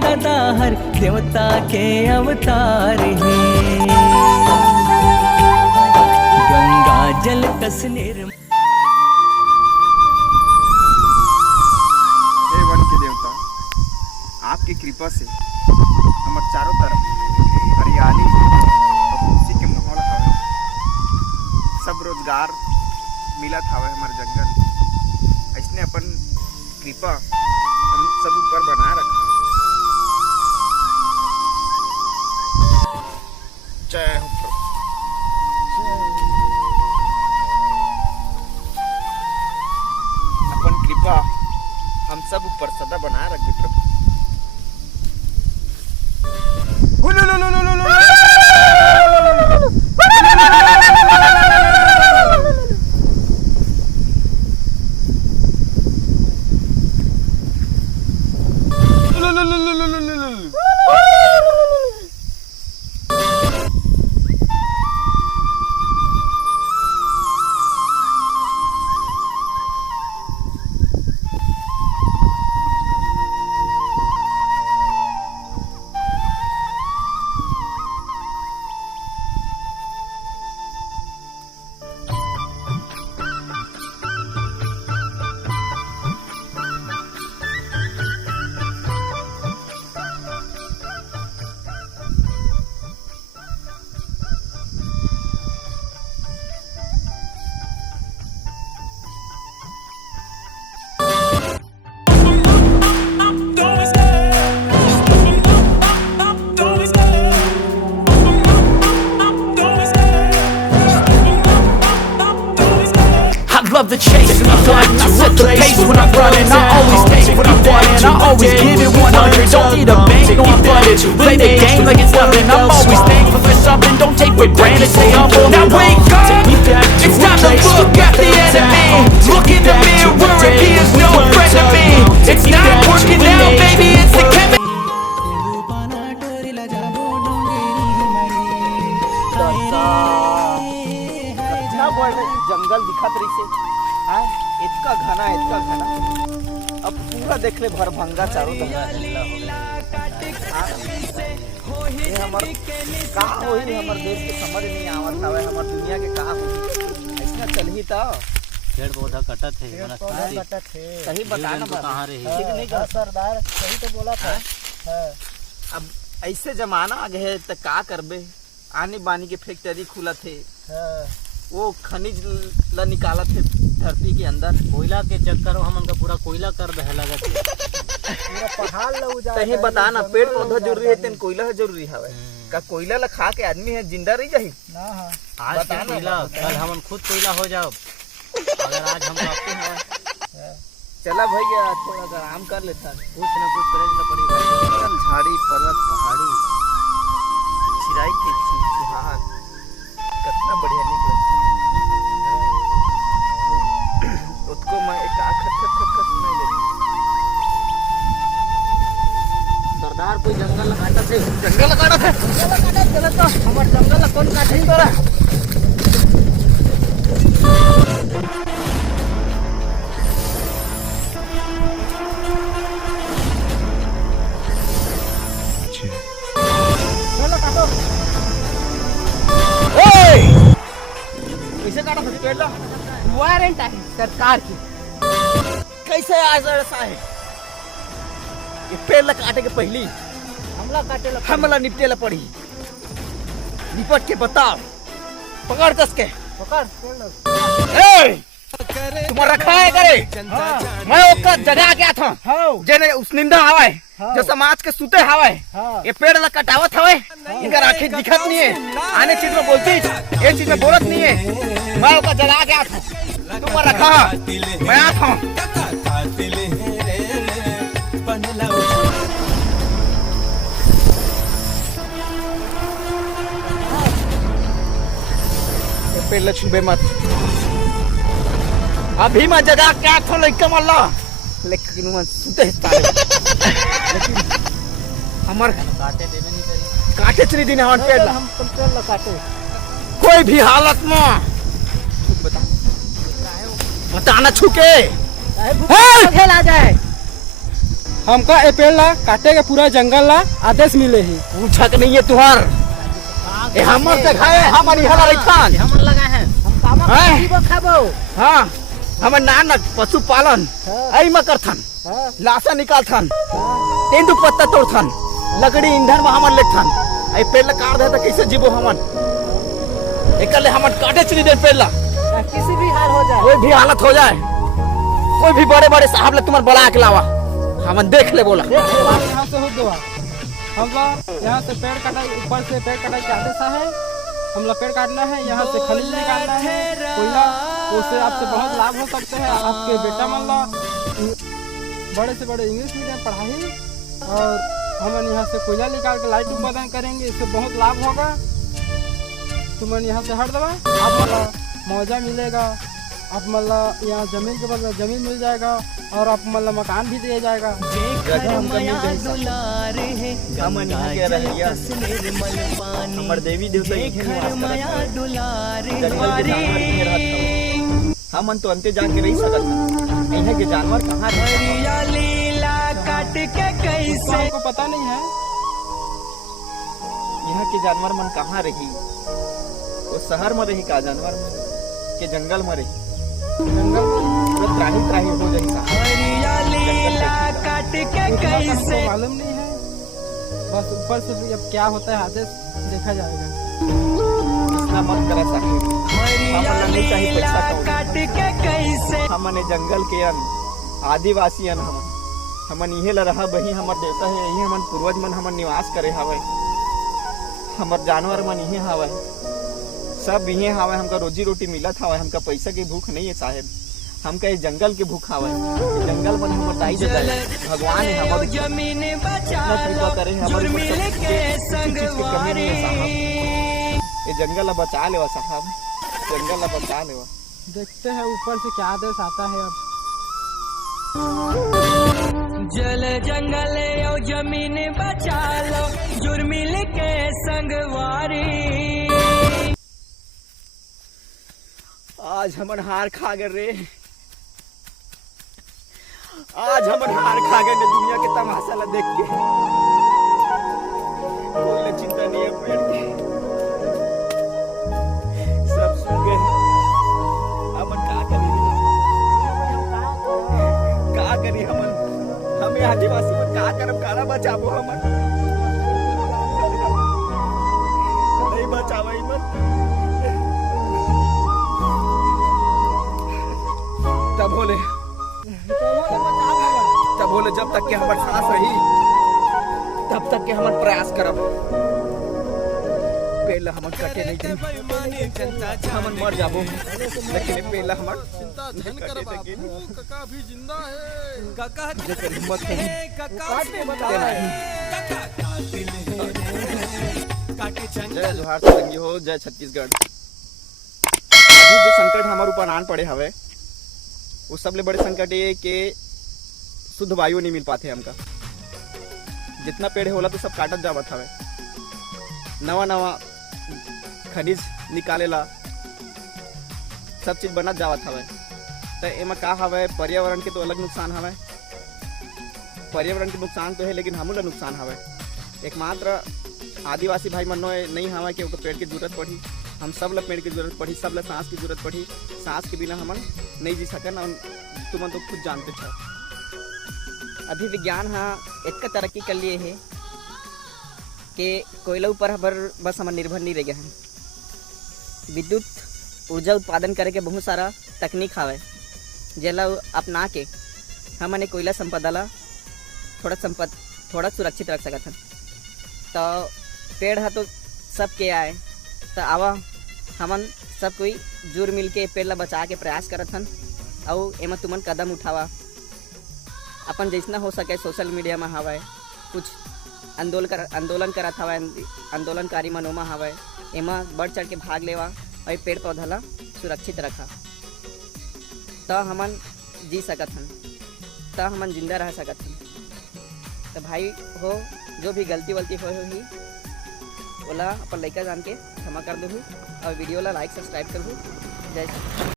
दादा हर देवता के अवतार हैं, गंगा जल कस निर्मल। हे वन के देवता, आपकी कृपा से हमारे चारों तरफ हरियाली और खुशी के माहौल हवे, सब रोजगार मिलत हवे हमारे जंगल। ऐसने अपन कृपा हम सब ऊपर बना रखा। जय हो प्रभु। अपन कृपा हम सब ऊपर सदा बना रखे प्रभु। Love the chase and I like to set the pace when I'm running. I always take what I want and I always give it 100. Don't need a bank, no I'm flooded. Play the game like it's nothing. I'm always thankful for something. Don't take for granted, stay humble. Now wake up, it's time to look at the enemy. Look in the mirror and he is no friend to me. It's not working out, baby, it's the chemistry. जंगल दिखत रही से इतना घना अब पूरा देख ले भरभंगा चारों तरफ। ये हमर का होई हमर देश के समझ नहीं आवत हवे, हमर दुनिया के का होई ऐसा चलही त पेड़ पौधा कटत है, सही बता ना कहां रही ठीक नहीं कर सरदार, सही तो बोला था। अब ऐसे जमाना आ गए तो का करबे, आने बानी के फैक्ट्री खुला थे, वो खनिज ला निकाला थे धरती के अंदर। कोयला के चक्कर हमन का पूरा कोयला कर दे लगत पूरा पहाड़ ला जा। तही बता ना पेड़ पौधा जरूरी है तेन कोयला जरूरी हवे का? कोयला ला खा के आदमी है जिंदा रह जाही ना? हां आज के कोयला कल हमन खुद कोयला हो जाओ अगर आज हम आपके हैं। चला भैया थोड़ा आराम कर लेता, कुछ ना कुछ करे ना पड़ी। झाड़ी पर्वत पहाड़ी चिराई के चिहार कितना बढ़िया निकला। उसको मैं एक खट नहीं लेती। सरदार कोई जंगल लगाता थे, जंगल लगाता थे चलो तो हमारे जंगल कौन काटे तोरा? कैसे काटा था पेड़ ला? वारंट है सरकार की। कैसे ऐसा है? ये पेड़ ला काटे के पहली हमला निपटे ला पड़ी। निपट के बताओ, पकड़ कस के पकड़ तुम्हारा रखा है करे। मैं ओका जगा गया था जेने उस निंदा हवाए जो समाज के सुते हवाए। ये पेड़ ला कटावत हवाए, इनका आंखें दिखत नहीं है, आने चीज में बोलती ये चीज में बोलत नहीं है। मैं ओका जगा गया था, तुम्हारा रखा मैं आता हूँ। पेड़ ला छुबे मत, अभी मैं जगह क्या था लड़का मल्ला, लेकिन मैं सुते लेकिन हमार काटे चली दिन हमारे पेड़ ला, हम पेड़ ला काटे कोई भी हालत में बताना छुके खेल आ जाए। हमका ए पेड़ ला काटे के पूरा जंगल ला आदेश मिले ही। पूछक नहीं है तुहार ए हमर से खाए हमर इहला रखान हमन लगा है हम कामा हैं? जीवो खाबो। हां हमर नानक पशुपालन आई में करथन लाशा निकालथन तेंदु पत्ता तोड़थन लकड़ी ईंधन में हमन लेथन आई पेड़ ला काट दे त कैसे जीवो हमन एकले हमन काटे चली दे पेड़ ला किसी भी हाल हो जाए। कोई भी हालत हो जाए कोई भी बड़े बड़े साहब ले तुम्हार बुला के लावा हमन देख ले बोला यहाँ से हो गया हम लोग यहाँ से पेड़ कटाई ऊपर से पेड़ कटाई के आदेश है। हम लोग पेड़ काटना है यहाँ से खनिज निकालना है कोयला उससे आपसे बहुत लाभ हो सकते हैं। आपके बेटा मन ला बड़े से बड़े इंग्लिश मीडियम पढ़ाई और हम यहाँ से कोयला निकाल के लाइट उत्पादन करेंगे इससे बहुत लाभ होगा। तुम यहाँ से हट दबा आप मतलब मुआवजा मिलेगा आप मतलब यहाँ जमीन के बदले जमीन मिल जाएगा और आप मतलब मकान भी दिया जाएगा। हमर देवी देवता हमन तो अंते जाके रही सकत इहे के जानवर कहाँ काट के कैसे हमको पता नहीं है यहाँ के जानवर मन कहाँ रही वो शहर में रही का जानवर में के जंगल में रही जंगल में पूरा त्राही त्राही हो जाई साहब काट के हमको कैसे मालूम नहीं है बस ऊपर से भी अब क्या होता है आदेश देखा जाएगा। इतना मत करा साहब हमन नहीं चाहिए पैसा काट के कैसे हमन जंगल के आदिवासी हमन इहे ला रहा बही हमर देवता है यही हमन पूर्वज मन हमन निवास करे हवे हमर जानवर मन इहे हवे सब इहे हवे हमका रोजी रोटी मिलत हवे हमका पैसा की भूख नहीं है साहेब हमका ये जंगल के भूख हवे जंगल मन हम बताई देता है भगवान है हमर जमीन बचा इतना कृपा करे हमर जुर्मिल के संग कमी नहीं है साहब ये जंगल ला बचा लेवा साहब जंगल ला बचा लेवा देखते हैं ऊपर से क्या आदेश आता है। अब जल जंगल और जमीन बचा लो जुर्मिल के संगवारी। आज हमन हार खा गए रे आज हमन हार खा गए दुनिया के तमाशा ला देख के कोई ना चिंता नहीं है पेड़ की सब सुन गए हमन का करी हमन हमें आदिवासी मन का करब काला बचाबो हमन नहीं बचावा मन तब बोले जब तक के हमार सांस रही तब तक के हमार प्रयास करब पहला हमन कटे नहीं हमन मर जाबो लेकिन पहला हमन काका भी जिंदा है काका जेकर हिम्मत नहीं जय जोहार संगी हो जय छत्तीसगढ़। अभी जो संकट हमारे ऊपर आन पड़े हवे उस सबले बड़े संकट ये कि शुद्ध वायु नहीं मिल पाते हमका जितना पेड़ होला तो सब काटत जावत हवे नवा नवा खनिज निकालेला सब चीज बनत जावत हवे तो एमा का हवे पर्यावरण के तो अलग नुकसान हवे पर्यावरण के नुकसान तो है लेकिन हमला नुकसान हवे एकमात्र आदिवासी भाई मन नहीं हवे कि पेड़ की जरूरत पड़ी हम सब ला पेड़ की जरूरत पड़ी सब ला सांस की जरूरत पड़ी सांस के बिना हमन नहीं जी सकन और तुम तो खुद जानते हो। अभी विज्ञान हाँ इतना तरक्की कर लिए है कि कोयला ऊपर बस हम निर्भर नहीं रह गया है। विद्युत ऊर्जा उत्पादन करे के बहुत सारा तकनीक हवे जेला अपना के हमने कोयला संपदा ला थोड़ा सुरक्षित रख सकत हन। तो पेड़ है तो सबके आए तो आवा हमन सब कोई जुड़ मिल के पेड़ ला बचा के प्रयास करत हन और एमा तुमन कदम उठावा अपन जैसना हो सके सोशल मीडिया में हवे कुछ आंदोलन करत हवे आंदोलनकारी मनोमा हवे एमा बढ़ चढ़ के भाग लेवा और पेड़ पौधा ला सुरक्षित रखा तो हमन जी सकत हन तो हमन जिंदा रह सकत हन। तो भाई हो जो भी गलती वलती हो ही ओला अपन लड़का जान के क्षमा कर दो और वीडियो ला लाइक सब्सक्राइब कर दो। जय